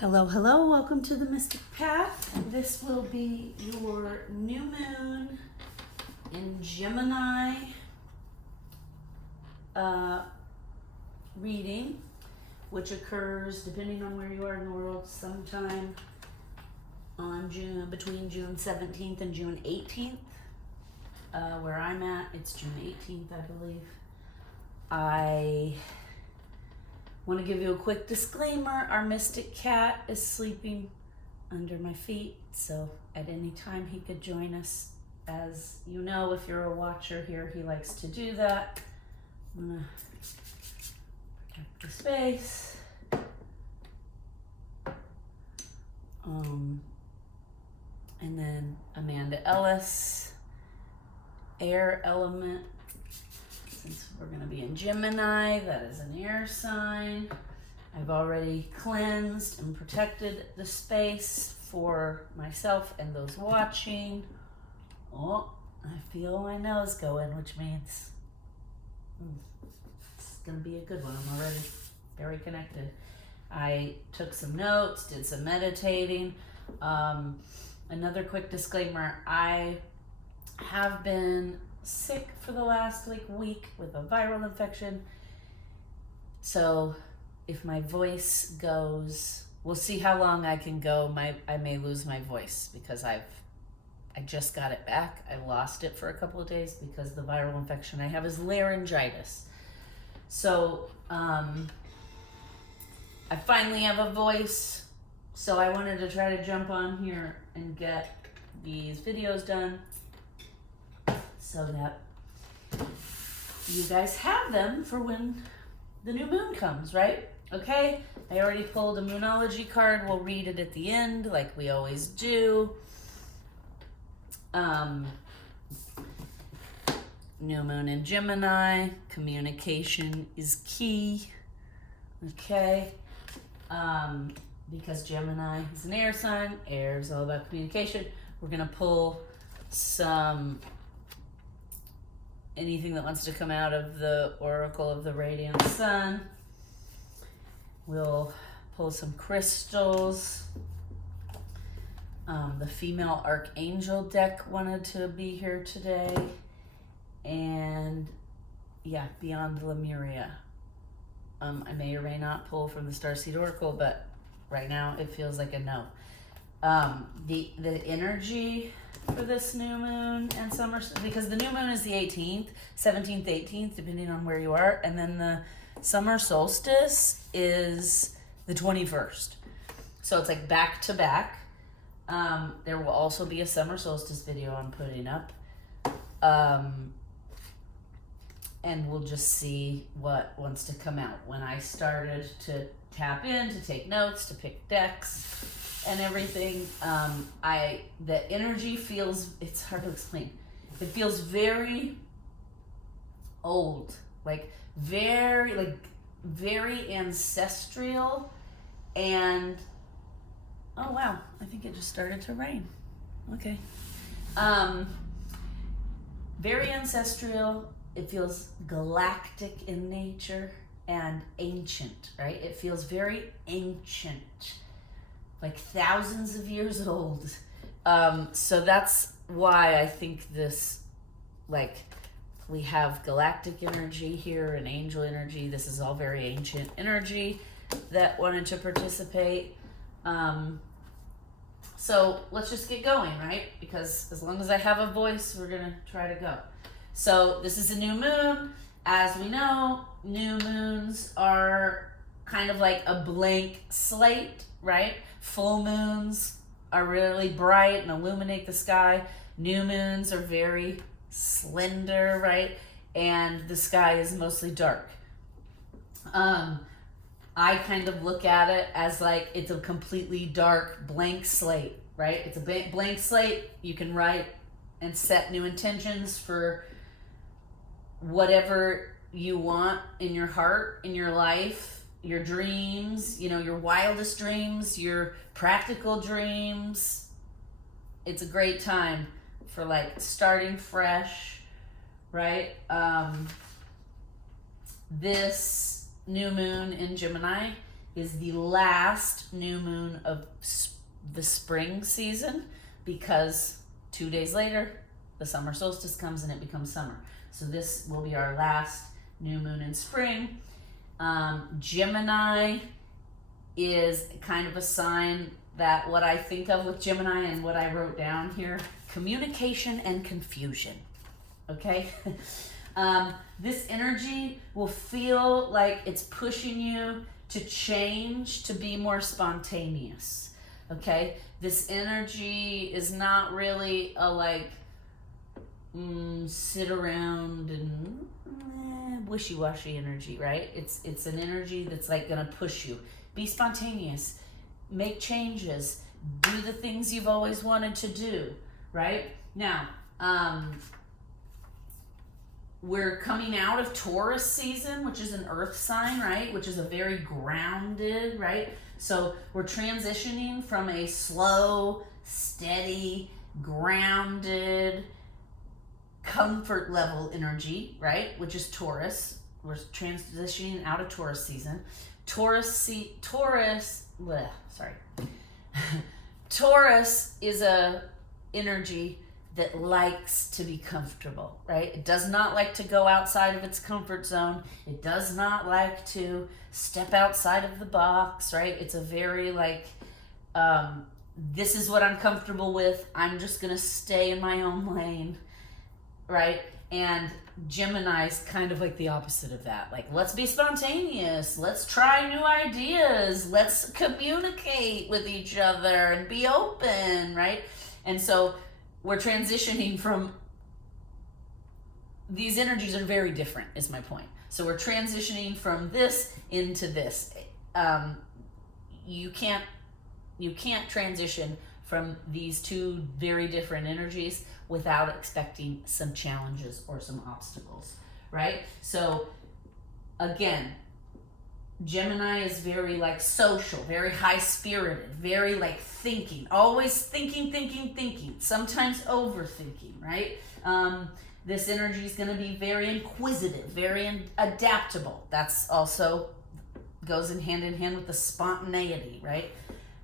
Hello, hello, welcome to the Mystic Path. This will be your new moon in Gemini reading, which occurs, depending on where you are in the world, sometime on between June 17th and June 18th. Where I'm at, it's June 18th, I believe. I want to give you a quick disclaimer. Our mystic cat is sleeping under my feet, so at any time he could join us. As you know, if you're a watcher here, he likes to do that. I'm gonna protect the space. And then Amanda Ellis, air element. Since we're going to be in Gemini, that is an air sign. I've already cleansed and protected the space for myself and those watching. Oh, I feel my nose going, which means it's going to be a good one. I'm already very connected. I took some notes, did some meditating. Another quick disclaimer, I have been sick for the last week with a viral infection, so if my voice goes, we'll see how long I can go. I may lose my voice because I just got it back. I lost it for a couple of days because the viral infection I have is laryngitis. So I finally have a voice, so I wanted to try to jump on here and get these videos done so that you guys have them for when the new moon comes, right? Okay, I already pulled a Moonology card. We'll read it at the end like we always do. New moon in Gemini, communication is key, okay? Because Gemini is an air sign, air is all about communication. We're gonna pull anything that wants to come out of the Oracle of the Radiant Sun. We'll pull some crystals. The female archangel deck wanted to be here today. And yeah, Beyond Lemuria. I may or may not pull from the Starseed Oracle, but right now it feels like a no. The energy for this new moon and summer, because the new moon is the 18th, 17th, 18th, depending on where you are, and then the summer solstice is the 21st. So it's like back to back. There will also be a summer solstice video I'm putting up. And we'll just see what wants to come out. When I started to tap in, to take notes, to pick decks and everything, the energy feels, it's hard to explain. It feels very old, very ancestral, and oh wow, I think it just started to rain. Okay. Very ancestral. It feels galactic in nature and ancient, right? It feels very ancient, like thousands of years old. So that's why I think this, we have galactic energy here and angel energy. This is all very ancient energy that wanted to participate. So let's just get going, right? Because as long as I have a voice, we're gonna try to go. So this is a new moon. As we know, new moons are kind of like a blank slate, right? Full moons are really bright and illuminate the sky. New moons are very slender, right? And the sky is mostly dark. I kind of look at it as it's a completely dark blank slate, right? It's a blank slate. You can write and set new intentions for whatever you want in your heart, in your life, your dreams, your wildest dreams, your practical dreams. It's a great time for starting fresh, right? This new moon in Gemini is the last new moon of the spring season, because 2 days later, the summer solstice comes and it becomes summer. So this will be our last new moon in spring. Gemini is kind of a sign that what I think of with Gemini and what I wrote down here, communication and confusion. Okay? This energy will feel like it's pushing you to change, to be more spontaneous. Okay? This energy is not really a like sit around and wishy-washy energy, right? It's an energy that's like gonna push you. Be spontaneous, make changes, do the things you've always wanted to do, right? Now, we're coming out of Taurus season, which is an earth sign, right? Which is a very grounded, right? So we're transitioning from a slow, steady, grounded, comfort level energy, right? Which is Taurus. We're transitioning out of Taurus season. Taurus is a energy that likes to be comfortable, right? It does not like to go outside of its comfort zone. It does not like to step outside of the box, right? It's a very like, this is what I'm comfortable with. I'm just gonna stay in my own lane, right? And Gemini's kind of like the opposite of that. Like, let's be spontaneous. Let's try new ideas. Let's communicate with each other and be open, right? And so we're transitioning from, these energies are very different, is my point. So we're transitioning from this into this. You can't transition from these two very different energies without expecting some challenges or some obstacles, right? So again, Gemini is very like social, very high-spirited, very like thinking, always thinking, sometimes overthinking, right? This energy is going to be very inquisitive, very adaptable. That's also goes in hand with the spontaneity, right?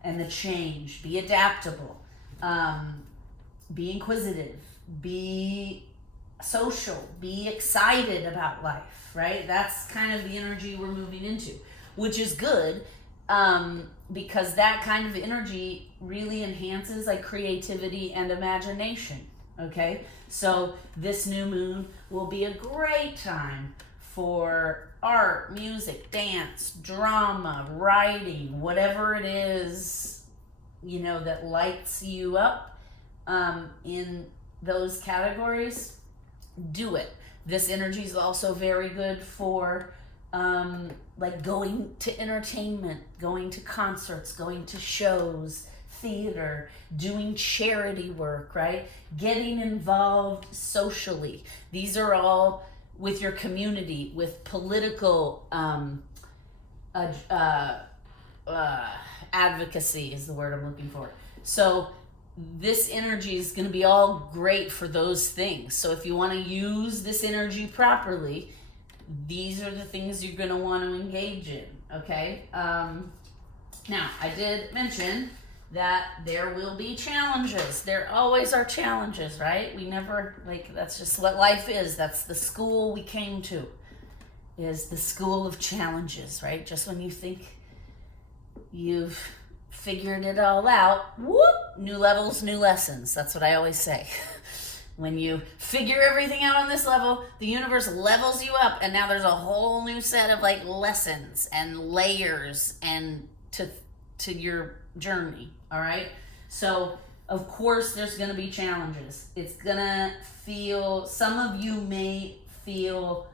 And the change. Be adaptable. Be inquisitive. Be social. Be excited about life, right? That's kind of the energy we're moving into, which is good, because that kind of energy really enhances like creativity and imagination. Okay, so this new moon will be a great time for art, music, dance, drama, writing, whatever it is, you know, that lights you up in those categories. Do it. This energy is also very good for like going to entertainment, going to concerts, going to shows, theater, doing charity work, right? Getting involved socially. These are all with your community, with political advocacy is the word I'm looking for. So this energy is going to be all great for those things. So if you want to use this energy properly, these are the things you're going to want to engage in, okay? Now, I did mention that there will be challenges. There always are challenges, right? We never, like, that's just what life is. That's the school we came to, is the school of challenges, right? Just when you think you've figured it all out, whoop, new levels, new lessons. That's what I always say. When you figure everything out on this level, the universe levels you up, and now there's a whole new set of like lessons and layers and to your journey. All right. So of course there's going to be challenges. It's going to feel, some of you may feel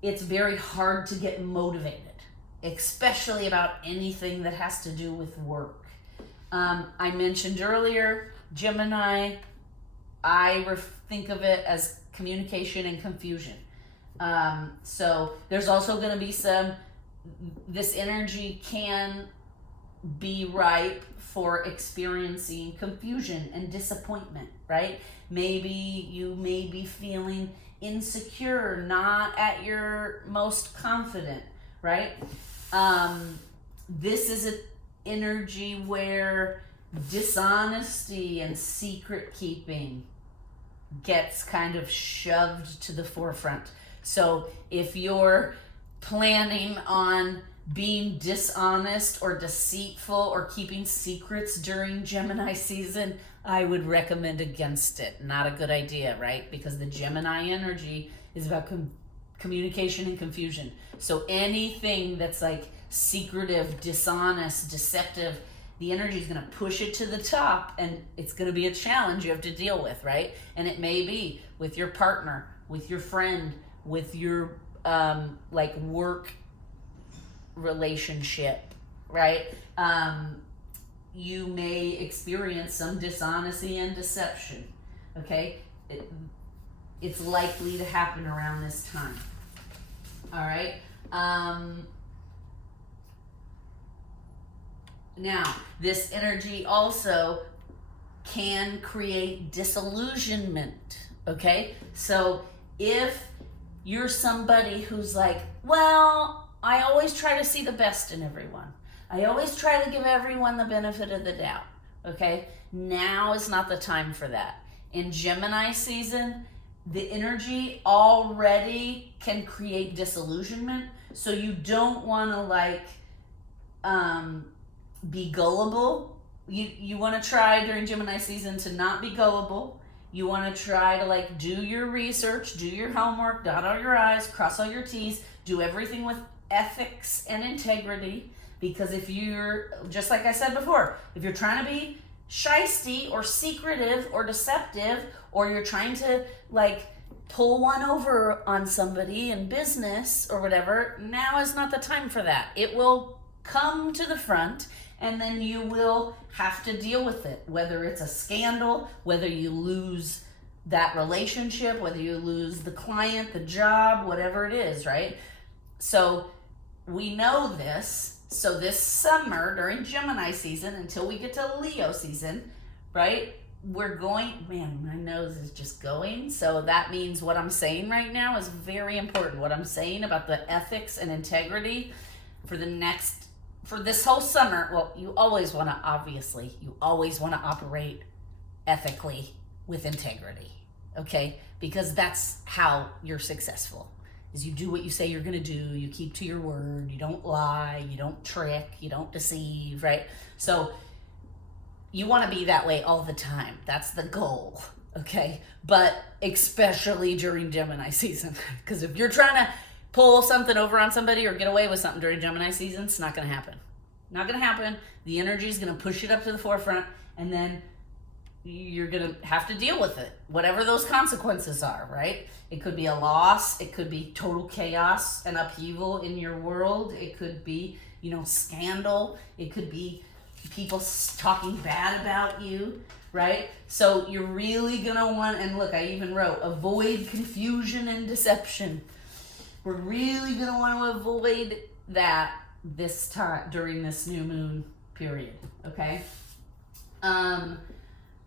it's very hard to get motivated, especially about anything that has to do with work. I mentioned earlier, Gemini, I think of it as communication and confusion. So there's also going to be this energy can be ripe for experiencing confusion and disappointment, right? Maybe you may be feeling insecure, not at your most confident, right? this is an energy where dishonesty and secret keeping gets kind of shoved to the forefront. So if you're planning on being dishonest or deceitful or keeping secrets during Gemini season, I would recommend against it. Not a good idea, right? Because the Gemini energy is about communication and confusion. So anything that's like secretive, dishonest, deceptive, the energy is going to push it to the top, and it's going to be a challenge you have to deal with, right? And it may be with your partner, with your friend, with your like work relationship, right? You may experience some dishonesty and deception, okay? It's likely to happen around this time, all right? Now, this energy also can create disillusionment, okay? So if you're somebody who's like, well, I always try to see the best in everyone. I always try to give everyone the benefit of the doubt, okay? Now is not the time for that. In Gemini season, the energy already can create disillusionment, so you don't want to like be gullible. You want to try during Gemini season to not be gullible. You want to try to like do your research, do your homework, dot all your I's, cross all your T's, do everything with ethics and integrity. Because if you're, just like I said before, if you're trying to be shysty or secretive or deceptive, or you're trying to like pull one over on somebody in business or whatever, now is not the time for that. It will come to the front, and then you will have to deal with it, whether it's a scandal, whether you lose that relationship, whether you lose the client, the job, whatever it is, right? So we know this. So this summer during Gemini season, until we get to Leo season, right? We're going, man, my nose is just going. So that means what I'm saying right now is very important. What I'm saying about the ethics and integrity for this whole summer. Well, you always want to operate ethically with integrity, okay? Because that's how you're successful. Is you do what you say you're going to do, you keep to your word, you don't lie, you don't trick, you don't deceive, right? So you want to be that way all the time. That's the goal, okay? But especially during Gemini season, because if you're trying to pull something over on somebody or get away with something during Gemini season, it's not going to happen. Not going to happen. The energy is going to push it up to the forefront, and then you're going to have to deal with it, whatever those consequences are, right? It could be a loss. It could be total chaos and upheaval in your world. It could be, scandal. It could be people talking bad about you, right? So you're really going to want, and look, I even wrote, avoid confusion and deception. We're really going to want to avoid that this time during this new moon period, okay?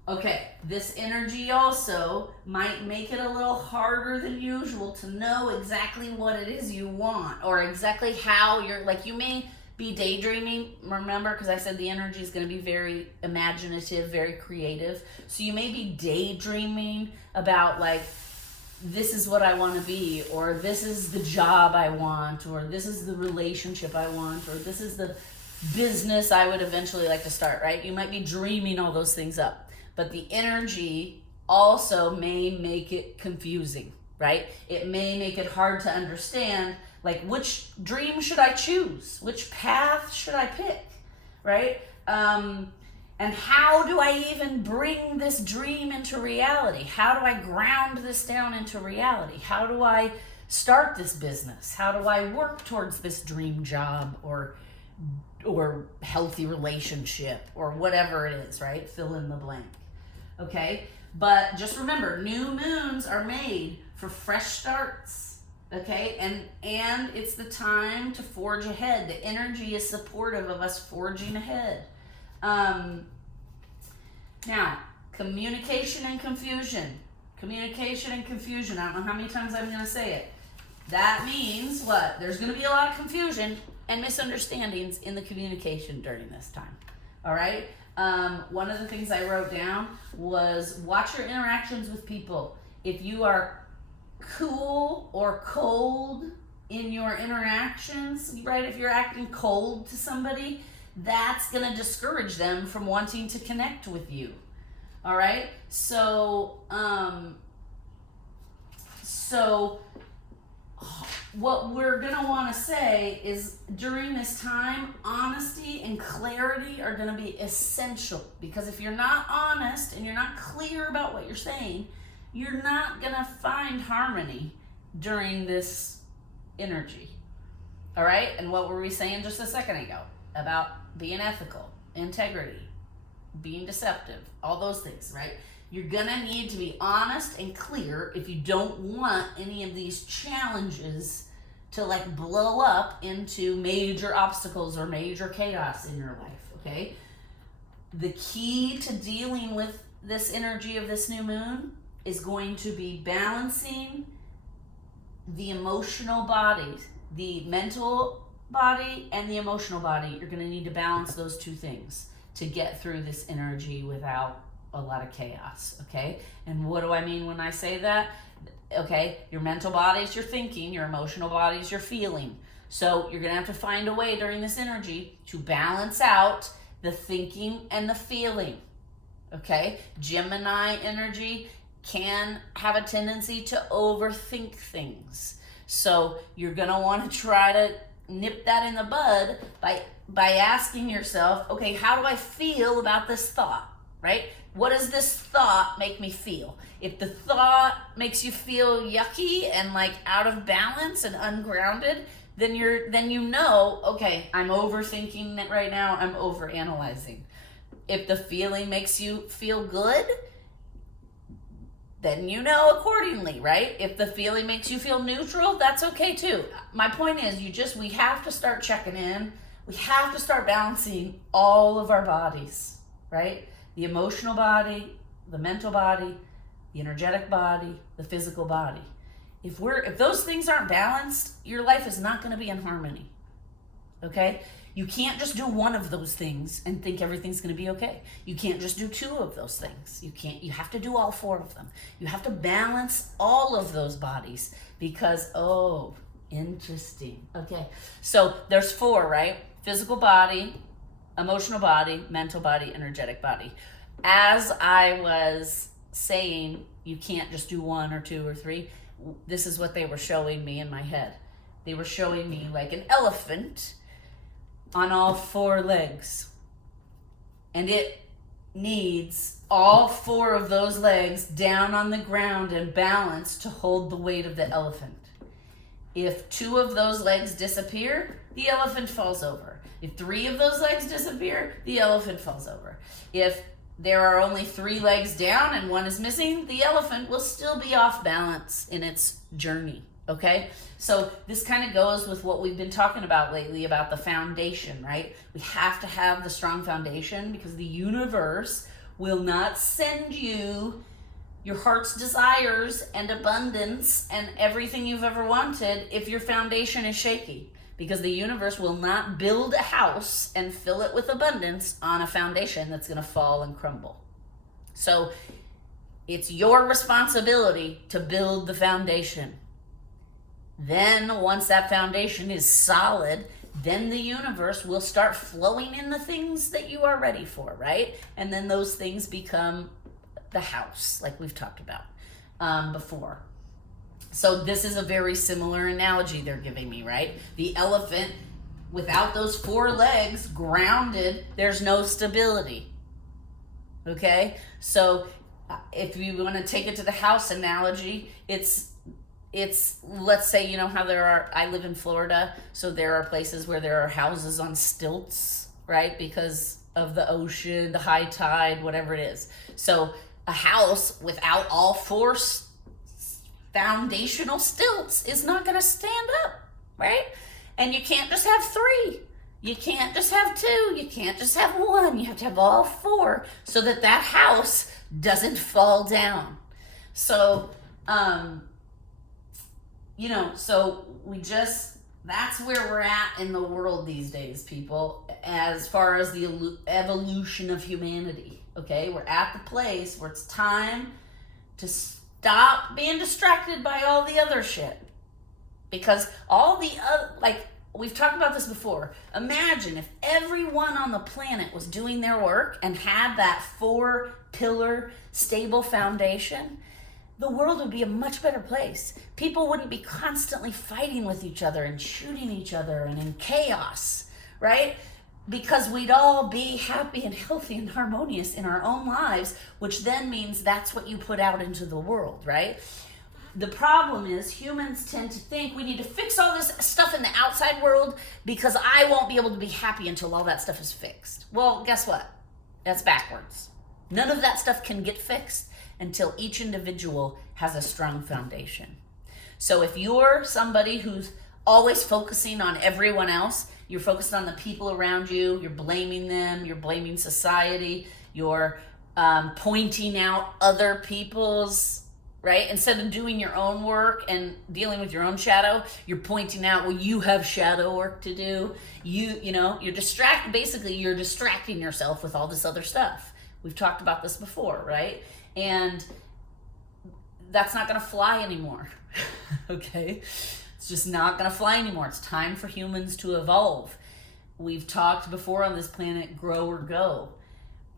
Okay, this energy also might make it a little harder than usual to know exactly what it is you want, or exactly how you may be daydreaming, remember, because I said the energy is going to be very imaginative, very creative. So you may be daydreaming about like, this is what I want to be, or this is the job I want, or this is the relationship I want, or this is the business I would eventually like to start, right? You might be dreaming all those things up. But the energy also may make it confusing, right? It may make it hard to understand, like, which dream should I choose? Which path should I pick, right? And how do I even bring this dream into reality? How do I ground this down into reality? How do I start this business? How do I work towards this dream job or healthy relationship or whatever it is, right? Fill in the blank. Okay, but just remember, new moons are made for fresh starts, okay? And it's the time to forge ahead. The energy is supportive of us forging ahead. Now, communication and confusion. Communication and confusion. I don't know how many times I'm going to say it. That means what? There's going to be a lot of confusion, and misunderstandings in the communication during this time. All right? One of the things I wrote down was watch your interactions with people. If you are cool or cold in your interactions, right? If you're acting cold to somebody, that's going to discourage them from wanting to connect with you. All right? So what we're going to want to say is during this time, honesty and clarity are going to be essential, because if you're not honest and you're not clear about what you're saying, you're not going to find harmony during this energy. All right? And what were we saying just a second ago about being ethical, integrity, being deceptive, all those things, right? You're gonna need to be honest and clear if you don't want any of these challenges to like blow up into major obstacles or major chaos in your life, okay? The key to dealing with this energy of this new moon is going to be balancing the emotional bodies, the mental body and the emotional body. You're gonna need to balance those two things to get through this energy without a lot of chaos, okay? And what do I mean when I say that? Okay, your mental body is your thinking, your emotional body is your feeling. So you're gonna have to find a way during this energy to balance out the thinking and the feeling, okay? Gemini energy can have a tendency to overthink things. So you're gonna wanna try to nip that in the bud by asking yourself, okay, how do I feel about this thought, right? What does this thought make me feel? If the thought makes you feel yucky and like out of balance and ungrounded, then you know, okay, I'm overthinking it right now, I'm overanalyzing. If the feeling makes you feel good, then you know accordingly, right? If the feeling makes you feel neutral, that's okay too. My point is, we have to start checking in. We have to start balancing all of our bodies, right? The emotional body, the mental body, the energetic body, the physical body. If those things aren't balanced, your life is not going to be in harmony. Okay? You can't just do one of those things and think everything's going to be okay. You can't just do two of those things. You have to do all four of them. You have to balance all of those bodies because, oh, interesting. Okay. So there's four, right? Physical body, emotional body, mental body, energetic body. As I was saying, you can't just do one or two or three. This is what they were showing me in my head. They were showing me like an elephant on all four legs. And it needs all four of those legs down on the ground and balanced to hold the weight of the elephant. If two of those legs disappear, the elephant falls over. If three of those legs disappear, the elephant falls over. If there are only three legs down and one is missing, the elephant will still be off balance in its journey, okay? So this kind of goes with what we've been talking about lately about the foundation, right? We have to have the strong foundation because the universe will not send you your heart's desires and abundance and everything you've ever wanted if your foundation is shaky. Because the universe will not build a house and fill it with abundance on a foundation that's going to fall and crumble. So it's your responsibility to build the foundation. Then once that foundation is solid, then the universe will start flowing in the things that you are ready for, right? And then those things become the house, like we've talked about before. So this is a very similar analogy they're giving me, right? The elephant, without those four legs grounded, there's no stability. Okay? So if you want to take it to the house analogy, it's let's say, you know how I live in Florida, so there are places where there are houses on stilts, right? Because of the ocean, the high tide, whatever it is. So a house without all four foundational stilts is not going to stand up, right? And you can't just have three. You can't just have two. You can't just have one. You have to have all four so that house doesn't fall down. So, so we just That's where we're at in the world these days, people, as far as the evolution of humanity. Okay, we're at the place where it's time to stop being distracted by all the other shit. Because all the other, like, we've talked about this before. Imagine if everyone on the planet was doing their work and had that 4-pillar stable foundation, the world would be a much better place. People wouldn't be constantly fighting with each other and shooting each other and in chaos, right? Because we'd all be happy and healthy and harmonious in our own lives, which then means that's what you put out into the world, right? The problem is humans tend to think we need to fix all this stuff in the outside world because I won't be able to be happy until all that stuff is fixed. Well, guess what? That's backwards. None of that stuff can get fixed until each individual has a strong foundation. So if you're somebody who's always focusing on everyone else, you're focused on the people around you, you're blaming them, you're blaming society, you're pointing out other people's, right? Instead of doing your own work and dealing with your own shadow, you're pointing out, well, you have shadow work to do. You're distracting yourself with all this other stuff. We've talked about this before, right? And that's not going to fly anymore. Okay? It's just not going to fly anymore. It's time for humans to evolve. We've talked before on this planet, grow or go.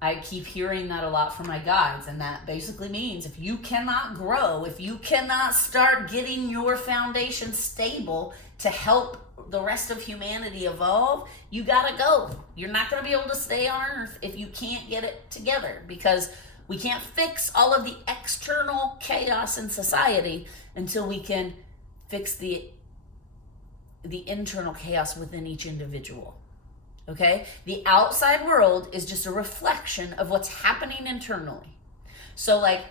I keep hearing that a lot from my guides, and that basically means if you cannot grow, if you cannot start getting your foundation stable to help the rest of humanity evolve, you gotta go. You're not gonna be able to stay on Earth if you can't get it together, because we can't fix all of the external chaos in society until we can fix the internal chaos within each individual. Okay? The outside world is just a reflection of what's happening internally. So, like,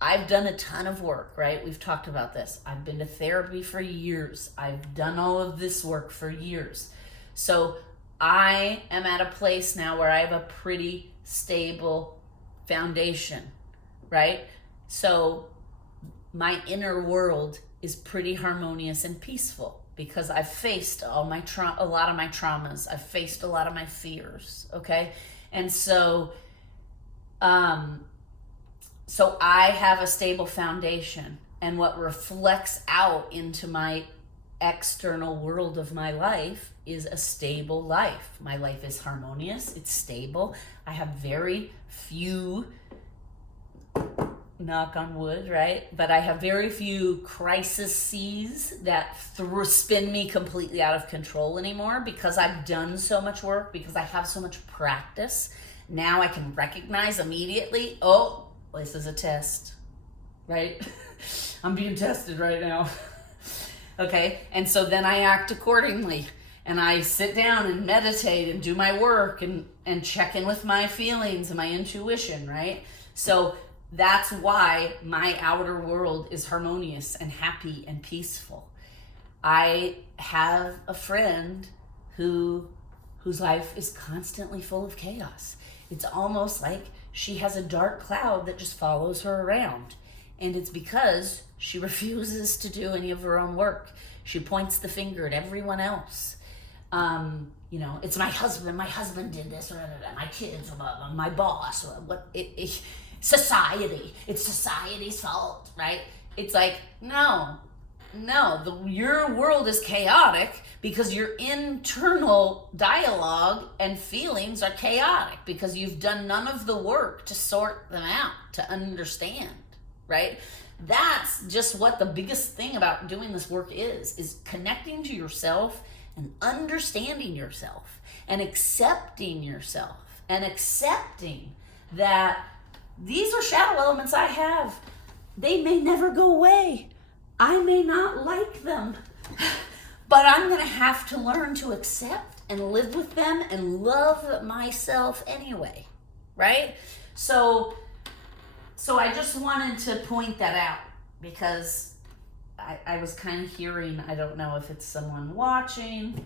I've done a ton of work, right? We've talked about this. I've been to therapy for years. I've done all of this work for years. So I am at a place now where I have a pretty stable foundation, right? So my inner world is pretty harmonious and peaceful because I've faced a lot of my traumas. I've faced a lot of my fears, okay? And so I have a stable foundation, and what reflects out into my external world of my life is a stable life. My life is harmonious, it's stable. I have very few, knock on wood, right? But I have very few crises that spin me completely out of control anymore because I've done so much work, because I have so much practice. Now I can recognize immediately, oh, this is a test, right? I'm being tested right now. Okay, and so then I act accordingly, and I sit down and meditate and do my work and check in with my feelings and my intuition, right? So that's why my outer world is harmonious and happy and peaceful. I have a friend whose life is constantly full of chaos. It's almost like she has a dark cloud that just follows her around. And it's because she refuses to do any of her own work. She points the finger at everyone else. It's my husband did this, my kids, my boss, society. It's society's fault, right? It's like, no, your world is chaotic because your internal dialogue and feelings are chaotic because you've done none of the work to sort them out, to understand, right? That's just what the biggest thing about doing this work is connecting to yourself and understanding yourself and accepting yourself and accepting that these are shadow elements I have. They may never go away. I may not like them, but I'm going to have to learn to accept and live with them and love myself anyway, right? So I just wanted to point that out because I was kind of hearing, I don't know if it's someone watching,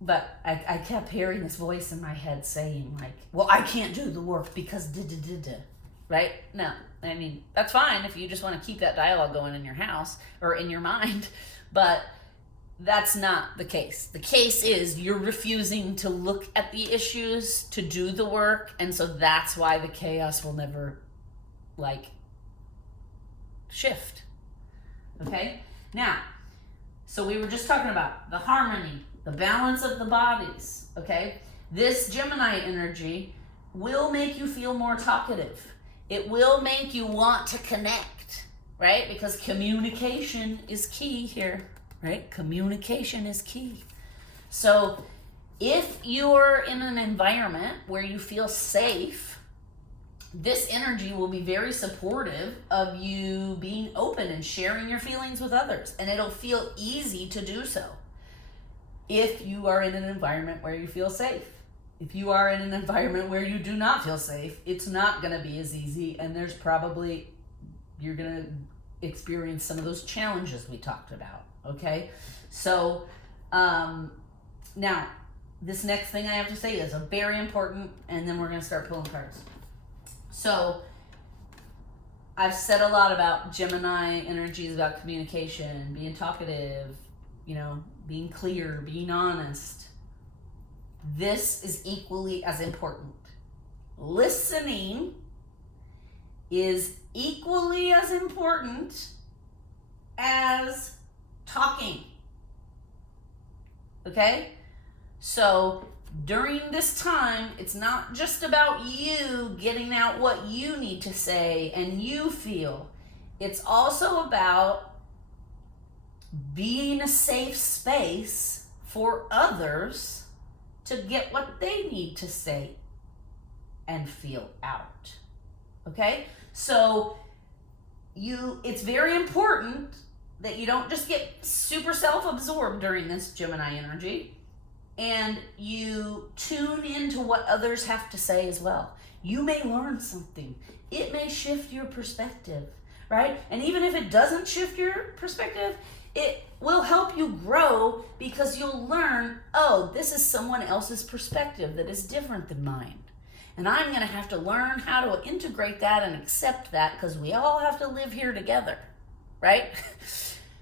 but I kept hearing this voice in my head saying like, well, I can't do the work because right? No, I mean, that's fine if you just want to keep that dialogue going in your house or in your mind, but that's not the case. The case is you're refusing to look at the issues, to do the work, and so that's why the chaos will never, like, shift. Okay? Now, so we were just talking about the harmony, the balance of the bodies, okay? This Gemini energy will make you feel more talkative. It will make you want to connect, right? Because communication is key here. Right? Communication is key. So if you're in an environment where you feel safe, this energy will be very supportive of you being open and sharing your feelings with others. And it'll feel easy to do so if you are in an environment where you feel safe. If you are in an environment where you do not feel safe, it's not going to be as easy. And there's probably, you're going to experience some of those challenges we talked about. Okay, so now this next thing I have to say is a very important, and then we're going to start pulling cards. So I've said a lot about Gemini energies, about communication, being talkative, you know, being clear, being honest. This is equally as important. Listening is equally as important as talking. Okay? So during this time, it's not just about you getting out what you need to say and you feel. It's also about being a safe space for others to get what they need to say and feel out. Okay? So it's very important that you don't just get super self-absorbed during this Gemini energy, and you tune into what others have to say as well. You may learn something. It may shift your perspective, right? And even if it doesn't shift your perspective, it will help you grow because you'll learn, oh, this is someone else's perspective that is different than mine. And I'm going to have to learn how to integrate that and accept that because we all have to live here together, right?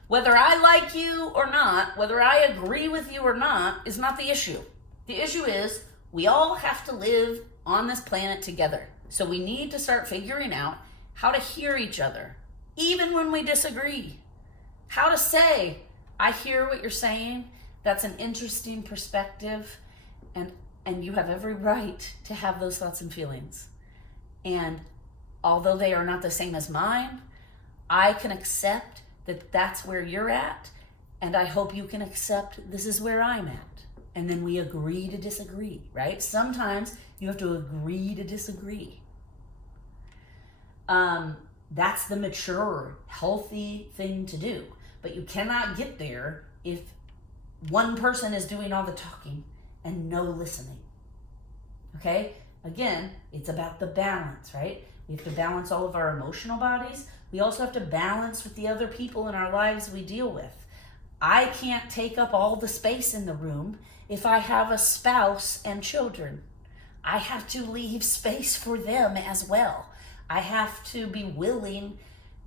Whether I like you or not, whether I agree with you or not, is not the issue. The issue is we all have to live on this planet together. So we need to start figuring out how to hear each other, even when we disagree. How to say, I hear what you're saying. That's an interesting perspective. And you have every right to have those thoughts and feelings. And although they are not the same as mine, I can accept that that's where you're at, and I hope you can accept this is where I'm at. And then we agree to disagree, right? Sometimes you have to agree to disagree. That's the mature, healthy thing to do. But you cannot get there if one person is doing all the talking and no listening. Okay? Again, it's about the balance, right? We have to balance all of our emotional bodies. We also have to balance with the other people in our lives we deal with. I can't take up all the space in the room if I have a spouse and children. I have to leave space for them as well. I have to be willing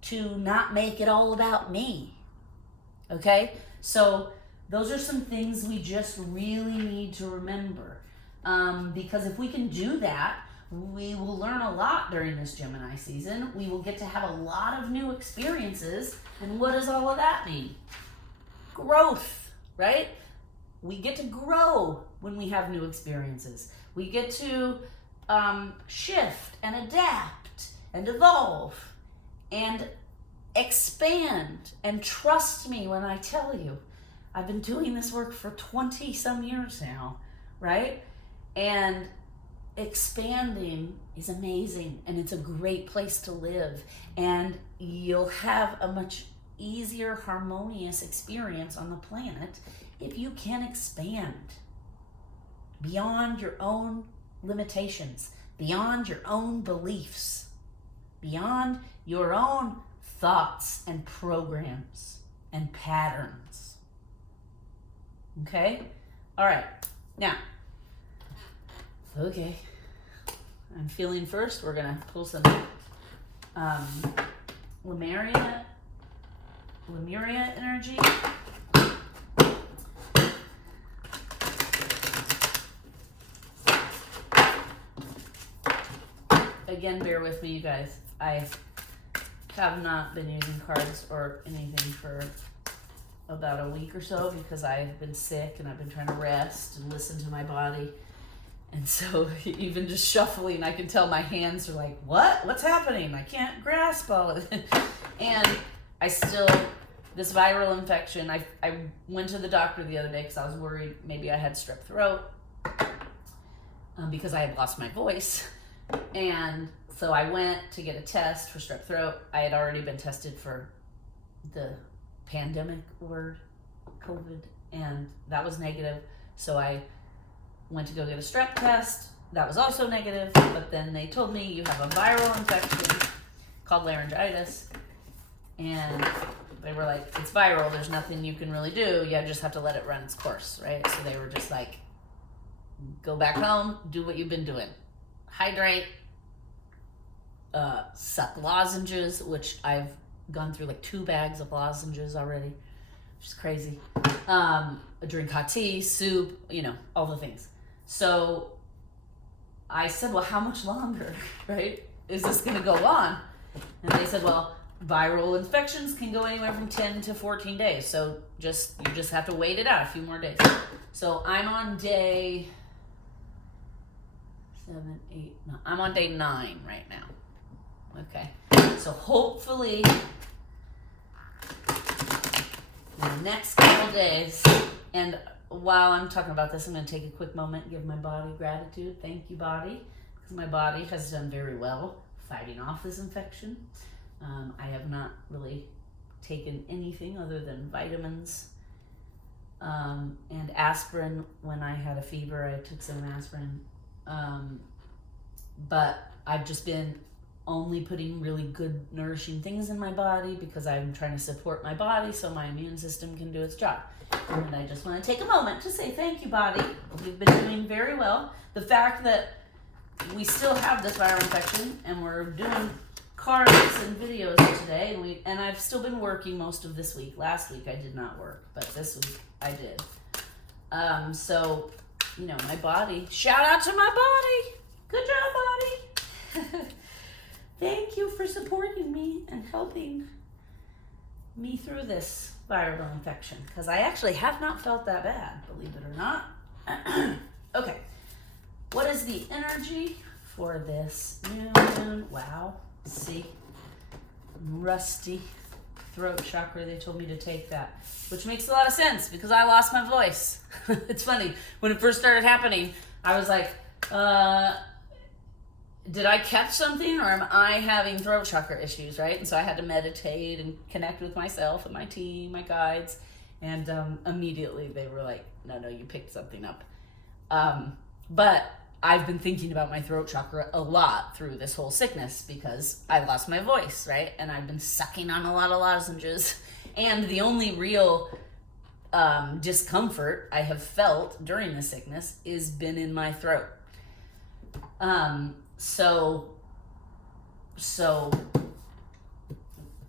to not make it all about me. Okay? So those are some things we just really need to remember. Because if we can do that, we will learn a lot during this Gemini season. We will get to have a lot of new experiences. And what does all of that mean? Growth, right? We get to grow when we have new experiences. We get to shift and adapt and evolve and expand. And trust me when I tell you, I've been doing this work for 20 some years now, right? And expanding is amazing, and it's a great place to live, and you'll have a much easier, harmonious experience on the planet if you can expand beyond your own limitations, beyond your own beliefs, beyond your own thoughts and programs and patterns. Okay? All right. Now, okay. I'm feeling first. We're going to pull some Lemuria energy. again, bear with me, you guys. I have not been using cards or anything for about a week or so because I've been sick and I've been trying to rest and listen to my body. And so even just shuffling, I can tell my hands are like, what's happening? I can't grasp all of it. And I still, this viral infection, I went to the doctor the other day because I was worried maybe I had strep throat because I had lost my voice. And so I went to get a test for strep throat. I had already been tested for the pandemic word, COVID, and that was negative. So I went to go get a strep test. That was also negative, but then they told me you have a viral infection called laryngitis. And they were like, it's viral, there's nothing you can really do. You just have to let it run its course, right? So they were just like, go back home, do what you've been doing. Hydrate, suck lozenges, which I've gone through like 2 bags of lozenges already, which is crazy. Drink hot tea, soup, all the things. So I said, well, how much longer, right, is this going to go on? And they said, well, viral infections can go anywhere from 10 to 14 days. So you just have to wait it out a few more days. So I'm on day 7, 8, 9. I'm on day 9 right now. Okay. So hopefully in the next couple days, and while I'm talking about this, I'm going to take a quick moment, give my body gratitude. Thank you, body, because my body has done very well fighting off this infection. I have not really taken anything other than vitamins and aspirin. When I had a fever, I took some aspirin. But I've just been only putting really good, nourishing things in my body because I'm trying to support my body so my immune system can do its job. And I just want to take a moment to say thank you, body. You've been doing very well. The fact that we still have this viral infection and we're doing cards and videos today, and I've still been working most of this week. Last week I did not work, but this week I did. So, my body, shout out to my body. Good job, body. Thank you for supporting me and helping me through this viral infection, because I actually have not felt that bad, believe it or not. Okay, what is the energy for this new moon? Wow, see, rusty throat chakra. They told me to take that, which makes a lot of sense because I lost my voice. It's funny, when it first started happening, I was like, did I catch something or am I having throat chakra issues, right? And so I had to meditate and connect with myself and my team, my guides, and immediately they were like, no, you picked something up. But I've been thinking about my throat chakra a lot through this whole sickness because I lost my voice, right? And I've been sucking on a lot of lozenges. And the only real discomfort I have felt during the sickness is been in my throat. So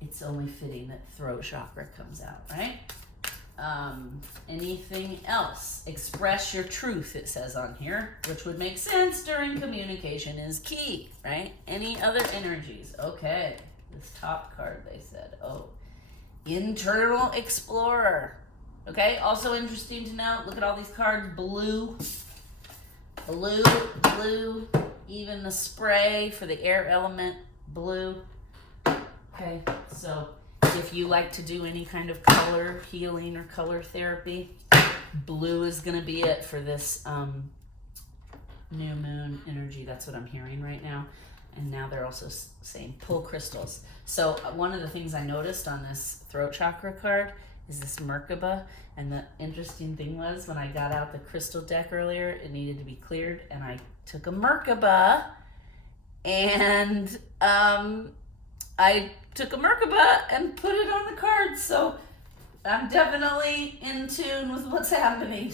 it's only fitting that throat chakra comes out, right? Anything else? Express your truth, it says on here, which would make sense during communication is key, right? Any other energies? Okay, this top card they said, internal explorer. Okay, also interesting to note, look at all these cards, blue, even the spray for the air element, blue. Okay, so if you like to do any kind of color healing or color therapy, blue is going to be it for this new moon energy. That's what I'm hearing right now. And now they're also saying pull crystals. So one of the things I noticed on this throat chakra card is this Merkaba. And the interesting thing was when I got out the crystal deck earlier, it needed to be cleared. And I took a Merkaba and I took a Merkaba and put it on the card. So I'm definitely in tune with what's happening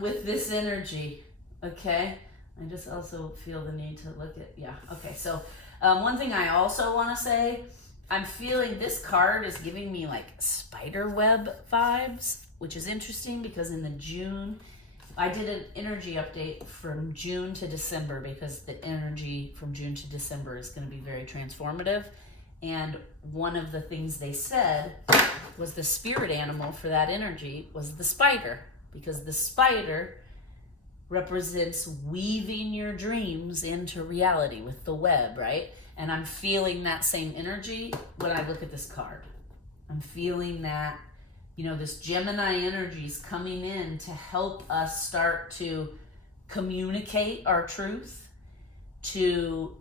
with this energy. Okay. I just also feel the need to look at, okay. So one thing I also want to say, I'm feeling this card is giving me like spider web vibes, which is interesting because in the June I did an energy update from June to December because the energy from June to December is going to be very transformative. And one of the things they said was the spirit animal for that energy was the spider, because the spider represents weaving your dreams into reality with the web, right? And I'm feeling that same energy when I look at this card. I'm feeling that, you know, this Gemini energy is coming in to help us start to communicate our truth, to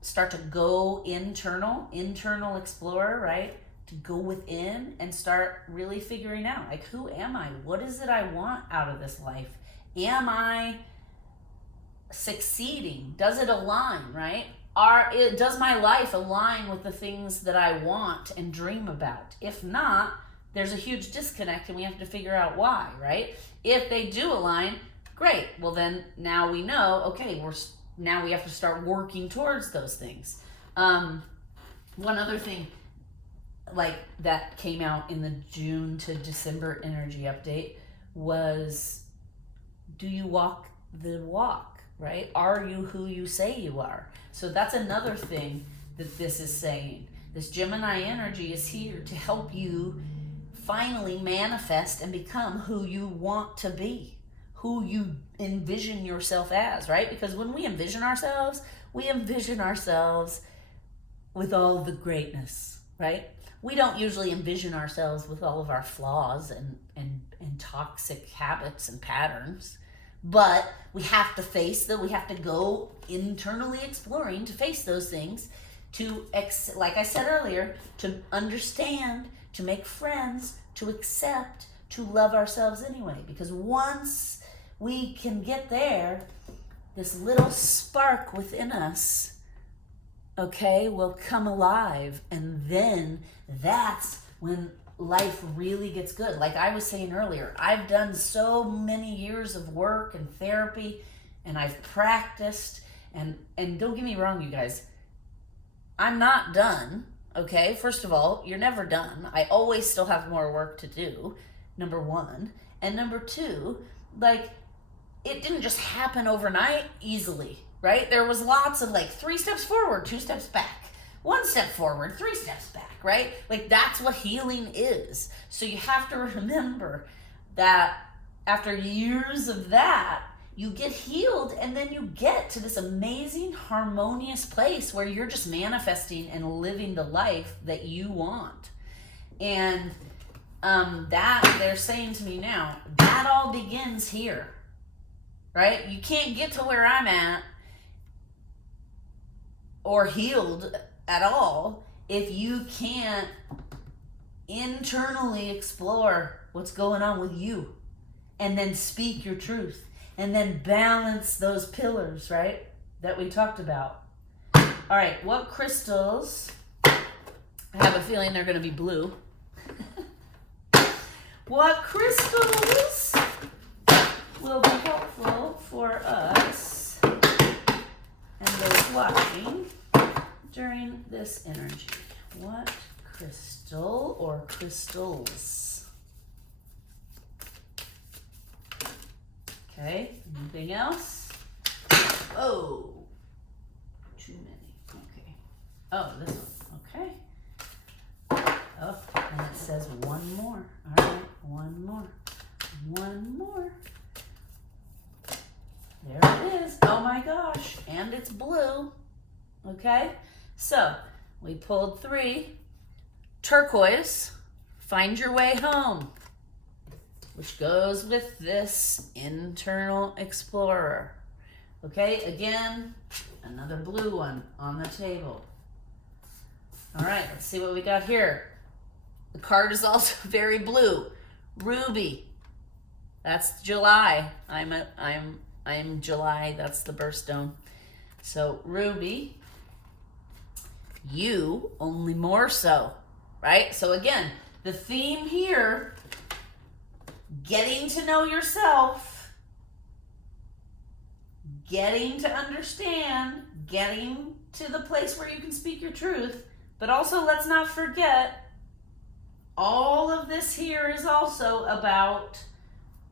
start to go internal explorer, right? To go within and start really figuring out, like, who am I? What is it I want out of this life? Am I succeeding? Does it align, right? Does my life align with the things that I want and dream about? If not, there's a huge disconnect and we have to figure out why, right? If they do align, great. Well, then now we know, okay, now we have to start working towards those things. One other thing like that came out in the June to December energy update was, do you walk the walk, right? Are you who you say you are? So that's another thing that this is saying. This Gemini energy is here to help you finally manifest and become who you want to be, who you envision yourself as, right? Because when we envision ourselves with all the greatness, right? We don't usually envision ourselves with all of our flaws and toxic habits and patterns. But we have to face them. We have to go internally exploring to face those things, to, like I said earlier, to understand, to make friends, to accept, to love ourselves anyway. Because once we can get there, this little spark within us, okay, will come alive. And then that's when life really gets good. Like I was saying earlier, I've done so many years of work and therapy, and I've practiced, and don't get me wrong, you guys, I'm not done, okay? First of all, you're never done. I always still have more work to do, number one. And number two, like, it didn't just happen overnight easily, right? There was lots of like 3 steps forward, 2 steps back, 1 step forward, 3 steps back, right? Like, that's what healing is. So you have to remember that after years of that, you get healed, and then you get to this amazing, harmonious place where you're just manifesting and living the life that you want. And that they're saying to me now, that all begins here, right? You can't get to where I'm at or healed at all if you can't internally explore what's going on with you, and then speak your truth, and then balance those pillars, right, that we talked about. All right, what crystals, I have a feeling they're going to be blue. What crystals will be helpful for us and those watching during this energy? What crystal or crystals? Okay, anything else? Oh, too many. Okay. Oh, this one. Okay. Oh, and it says one more. All right, one more. One more. There it is. Oh my gosh. And it's blue. Okay. So we pulled 3. Turquoise, find your way home, which goes with this internal explorer. Okay, again, another blue one on the table. All right, let's see what we got here. The card is also very blue. Ruby, that's July. I'm July, that's the birthstone. So ruby, you only more so, right? So again, the theme here, getting to know yourself, getting to understand, getting to the place where you can speak your truth. But also, let's not forget, all of this here is also about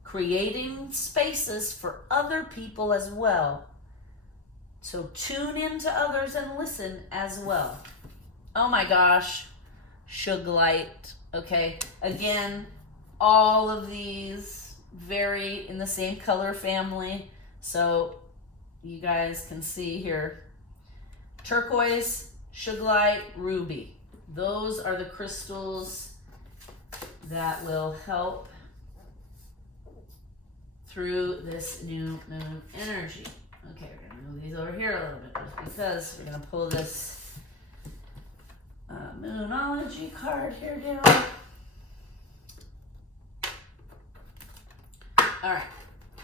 creating spaces for other people as well. So tune into others and listen as well. Oh my gosh, Suge Light. Okay, again, all of these vary in the same color family. So you guys can see here, turquoise, Suge Light, ruby. Those are the crystals that will help through this new moon energy. Okay, we're gonna move these over here a little bit just because we're gonna pull this Moonology card here down. All right,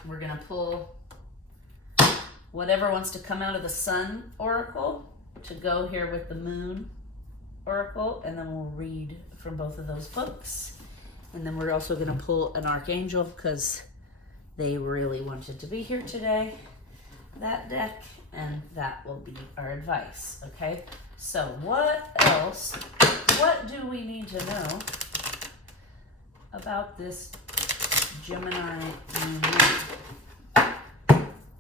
we're gonna pull whatever wants to come out of the Sun Oracle to go here with the Moon Oracle, and then we'll read from both of those books. And then we're also gonna pull an Archangel because they really wanted to be here today, that deck, and that will be our advice, okay? So what else, what do we need to know about this Gemini new moon?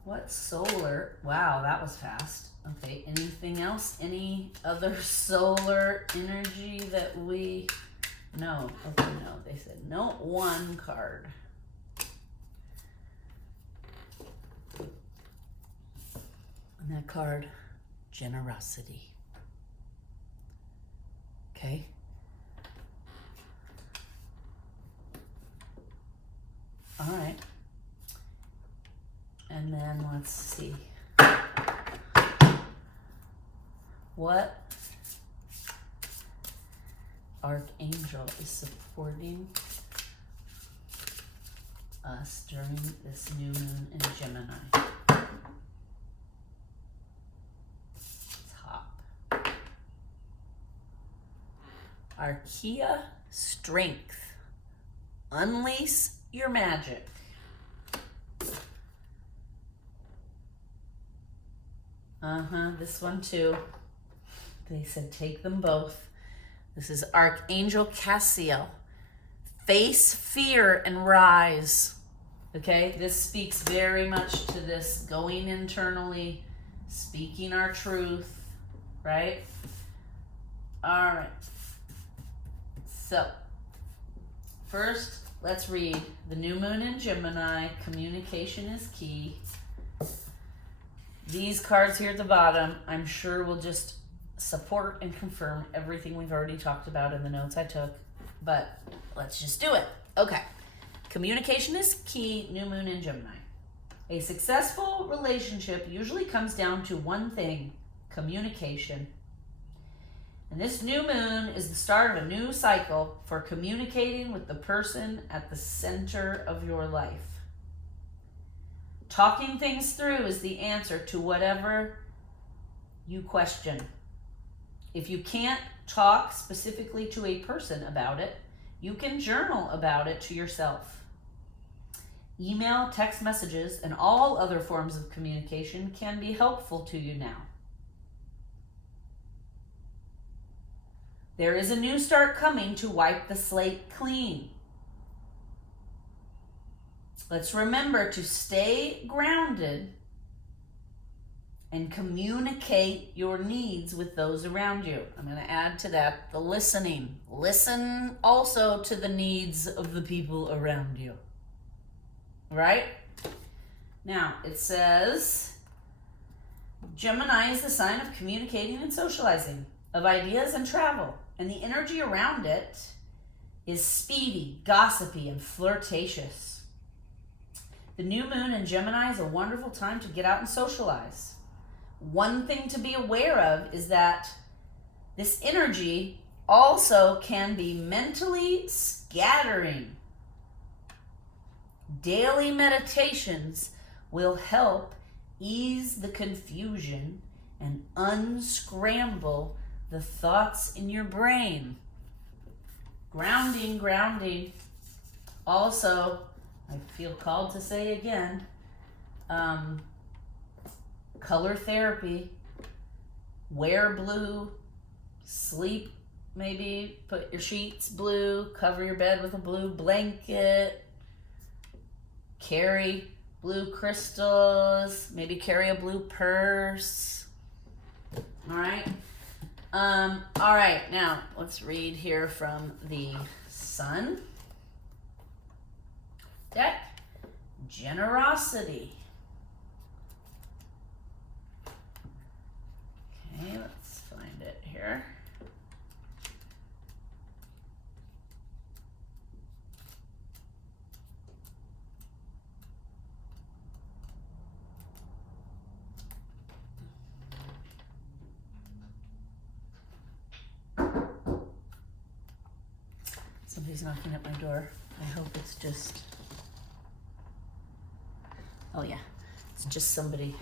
What solar, wow, that was fast. Okay, anything else? Any other solar energy that we, no, okay, no, they said no, one card. And that card, generosity. Okay. All right. And then let's see. What Archangel is supporting us during this new moon in Gemini? Archaea strength. Unleash your magic. This one too. They said take them both. This is Archangel Cassiel. Face fear and rise. Okay, this speaks very much to this going internally, speaking our truth, right? All right. So, first, let's read the new moon in Gemini. Communication is key. These cards here at the bottom, I'm sure will just support and confirm everything we've already talked about in the notes I took, but let's just do it. Okay. Communication is key, new moon in Gemini. A successful relationship usually comes down to one thing, communication. And this new moon is the start of a new cycle for communicating with the person at the center of your life. Talking things through is the answer to whatever you question. If you can't talk specifically to a person about it, you can journal about it to yourself. Email, text messages, and all other forms of communication can be helpful to you now. There is a new start coming to wipe the slate clean. Let's remember to stay grounded and communicate your needs with those around you. I'm going to add to that the listening. Listen also to the needs of the people around you. Right? Now, it says, Gemini is the sign of communicating and socializing, of ideas and travel. And the energy around it is speedy, gossipy, and flirtatious. The new moon in Gemini is a wonderful time to get out and socialize. One thing to be aware of is that this energy also can be mentally scattering. Daily meditations will help ease the confusion and unscramble the thoughts in your brain. Grounding, grounding. Also, I feel called to say again, color therapy. Wear blue. Sleep, maybe put your sheets blue. Cover your bed with a blue blanket. carry blue crystals, maybe carry a blue purse. All right. All right, now let's read here from the Sun deck. Generosity. Okay, let's find it here. Somebody's knocking at my door. I hope it's just... Oh yeah, it's just somebody.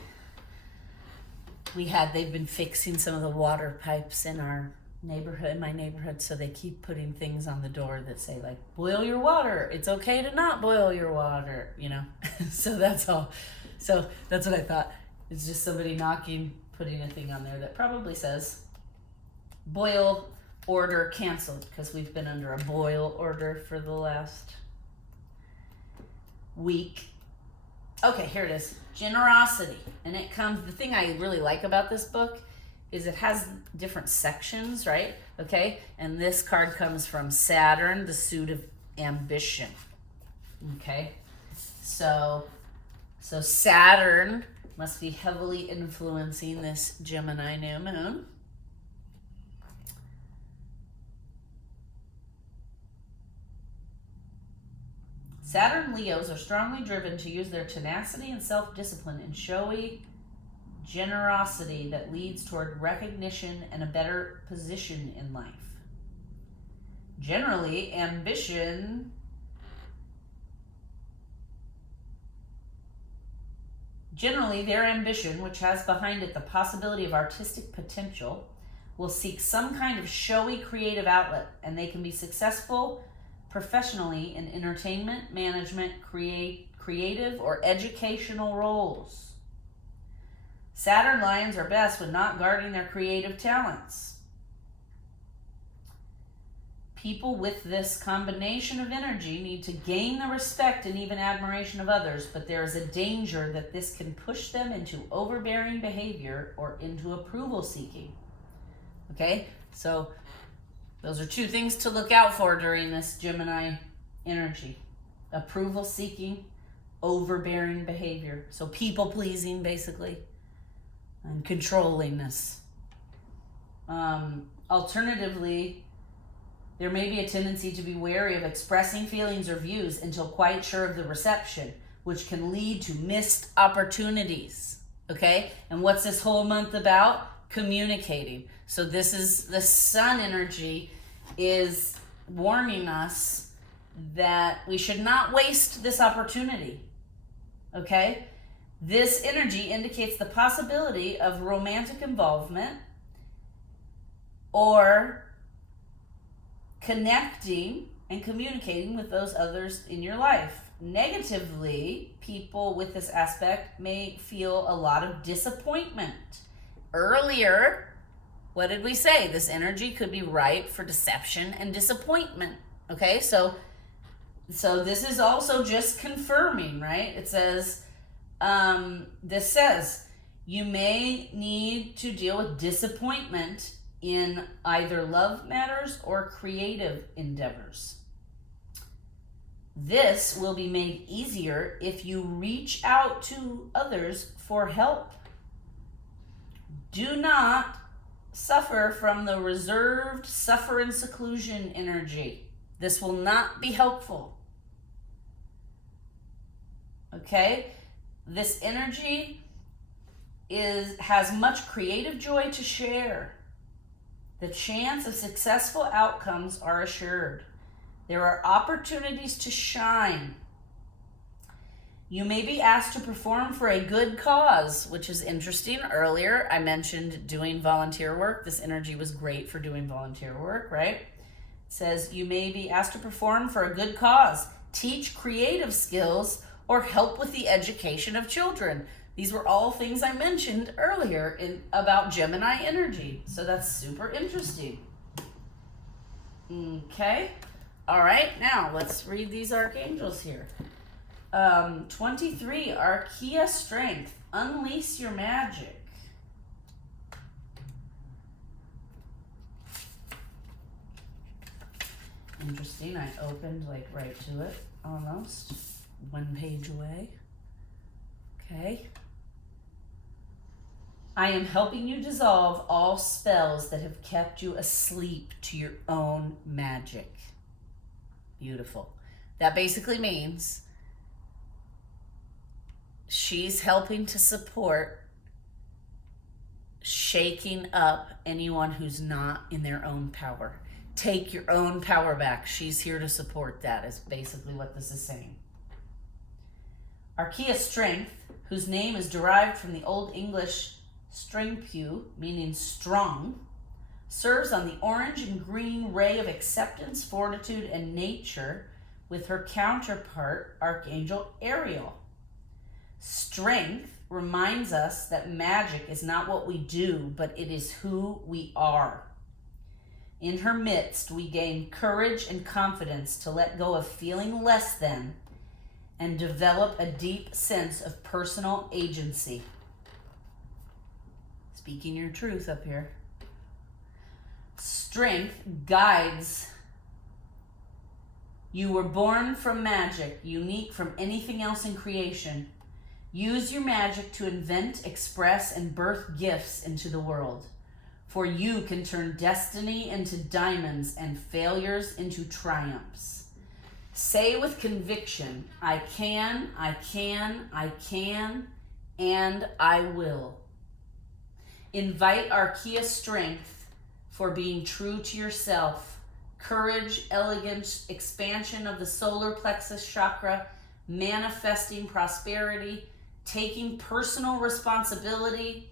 They've been fixing some of the water pipes in my neighborhood, so they keep putting things on the door that say like, boil your water. It's okay to not boil your water, you know? So that's all. So that's what I thought. It's just somebody knocking, putting a thing on there that probably says, boil order canceled, because we've been under a boil order for the last week. Okay, here it is. Generosity. And it comes, the thing I really like about this book is it has different sections, right? Okay, and this card comes from Saturn, the suit of ambition. Okay, so Saturn must be heavily influencing this Gemini new moon. Saturn Leos are strongly driven to use their tenacity and self-discipline in showy generosity that leads toward recognition and a better position in life. Generally, their ambition, which has behind it the possibility of artistic potential, will seek some kind of showy creative outlet, and they can be successful professionally in entertainment, management, creative, or educational roles. Saturn Lions are best when not guarding their creative talents. People with this combination of energy need to gain the respect and even admiration of others, but there is a danger that this can push them into overbearing behavior or into approval seeking. Okay, so those are two things to look out for during this Gemini energy. Approval seeking, overbearing behavior. So people pleasing, basically, and controllingness. Alternatively, there may be a tendency to be wary of expressing feelings or views until quite sure of the reception, which can lead to missed opportunities. Okay? And what's this whole month about? Communicating. So this is the Sun energy is warning us that we should not waste this opportunity. Okay? This energy indicates the possibility of romantic involvement or connecting and communicating with those others in your life. Negatively, people with this aspect may feel a lot of disappointment. Earlier, what did we say? This energy could be ripe for deception and disappointment. Okay, so this is also just confirming, right? It says, this says, you may need to deal with disappointment in either love matters or creative endeavors. This will be made easier if you reach out to others for help. Do not suffer from the reserved, suffer in seclusion energy. This will not be helpful. Okay? This energy has much creative joy to share. The chance of successful outcomes are assured. There are opportunities to shine. You may be asked to perform for a good cause, which is interesting. Earlier, I mentioned doing volunteer work. This energy was great for doing volunteer work, right? It says you may be asked to perform for a good cause, teach creative skills, or help with the education of children. These were all things I mentioned earlier about Gemini energy. So that's super interesting. Okay. All right. Now let's read these archangels here. 23, Archaea Strength. Unleash your magic. Interesting. I opened like right to it, almost. 1 page away. Okay. I am helping you dissolve all spells that have kept you asleep to your own magic. Beautiful. That basically means she's helping to support shaking up anyone who's not in their own power. Take your own power back. She's here to support that, is basically what this is saying. Archaea Strength, whose name is derived from the Old English strengpu, meaning strong, serves on the orange and green ray of acceptance, fortitude, and nature with her counterpart, Archangel Ariel. Strength reminds us that magic is not what we do, but it is who we are. In her midst, we gain courage and confidence to let go of feeling less than and develop a deep sense of personal agency. Speaking your truth up here. Strength guides. You were born from magic, unique from anything else in creation. Use your magic to invent, express, and birth gifts into the world. For you can turn destiny into diamonds and failures into triumphs. Say with conviction, I can, I can, I can, and I will. Invite Archaea Strength for being true to yourself. Courage, elegance, expansion of the solar plexus chakra, manifesting prosperity, taking personal responsibility,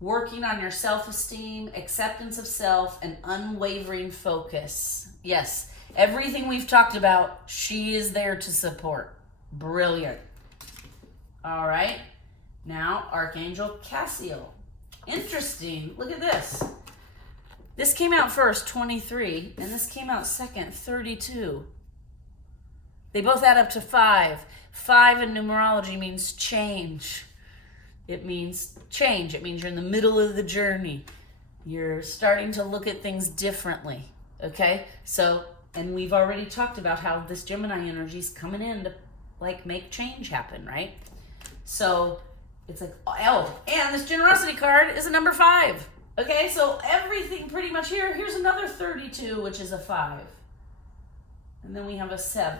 working on your self-esteem, acceptance of self, and unwavering focus. Yes, everything we've talked about, she is there to support. Brilliant. All right, now Archangel Cassiel. Interesting, look at this. This came out first, 23, and this came out second, 32. They both add up to 5. 5 in numerology means change. It means change. It means you're in the middle of the journey. You're starting to look at things differently, okay? So, and we've already talked about how this Gemini energy is coming in to, like, make change happen, right? So, it's like, oh, and this generosity card is a number 5. Okay, so everything pretty much here. Here's another 32, which is a 5. And then we have a 7.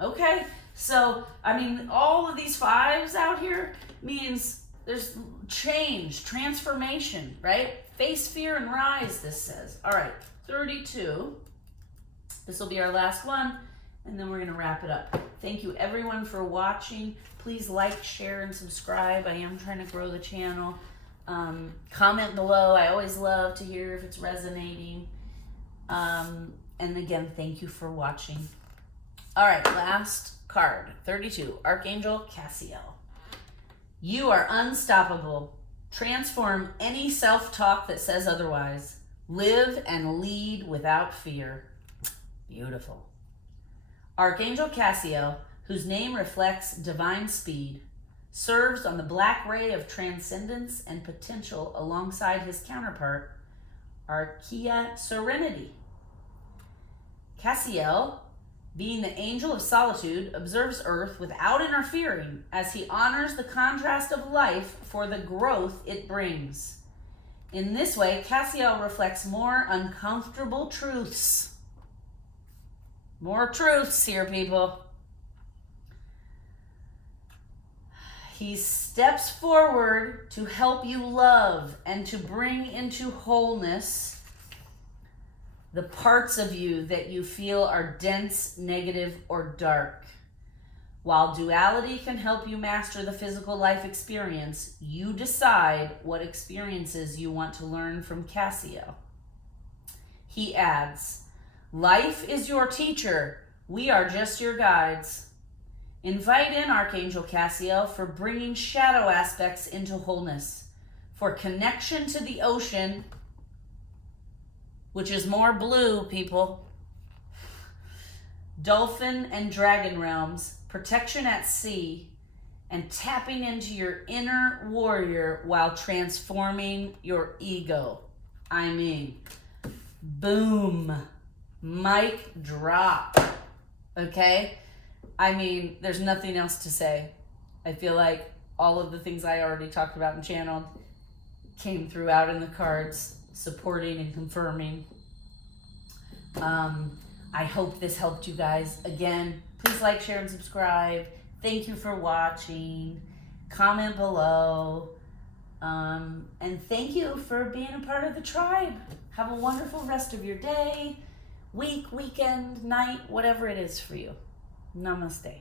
Okay, so, I mean, all of these 5s out here means there's change, transformation, right? Face fear and rise, this says. All right, 32. This will be our last one, and then we're going to wrap it up. Thank you, everyone, for watching. Please like, share, and subscribe. I am trying to grow the channel. Comment below. I always love to hear if it's resonating. And again, thank you for watching. All right, last card, 32, Archangel Cassiel. You are unstoppable. Transform any self-talk that says otherwise. Live and lead without fear. Beautiful. Archangel Cassiel, whose name reflects divine speed, serves on the black ray of transcendence and potential alongside his counterpart, Archaea Serenity. Cassiel, being the angel of solitude, observes Earth without interfering as he honors the contrast of life for the growth it brings. In this way, Cassiel reflects more uncomfortable truths. More truths here, people. He steps forward to help you love and to bring into wholeness the parts of you that you feel are dense, negative, or dark. While duality can help you master the physical life experience, you decide what experiences you want to learn from Cassiel. He adds, life is your teacher. We are just your guides. Invite in Archangel Cassiel for bringing shadow aspects into wholeness, for connection to the ocean, which is more blue, people, dolphin and dragon realms, protection at sea, and tapping into your inner warrior while transforming your ego. I mean, boom, mic drop, okay? I mean, there's nothing else to say. I feel like all of the things I already talked about and channeled came throughout in the cards, supporting and confirming. I hope this helped you guys. Again, please like, share, and subscribe. Thank you for watching. Comment below. And thank you for being a part of the tribe. Have a wonderful rest of your day, week, weekend, night, whatever it is for you. Namaste.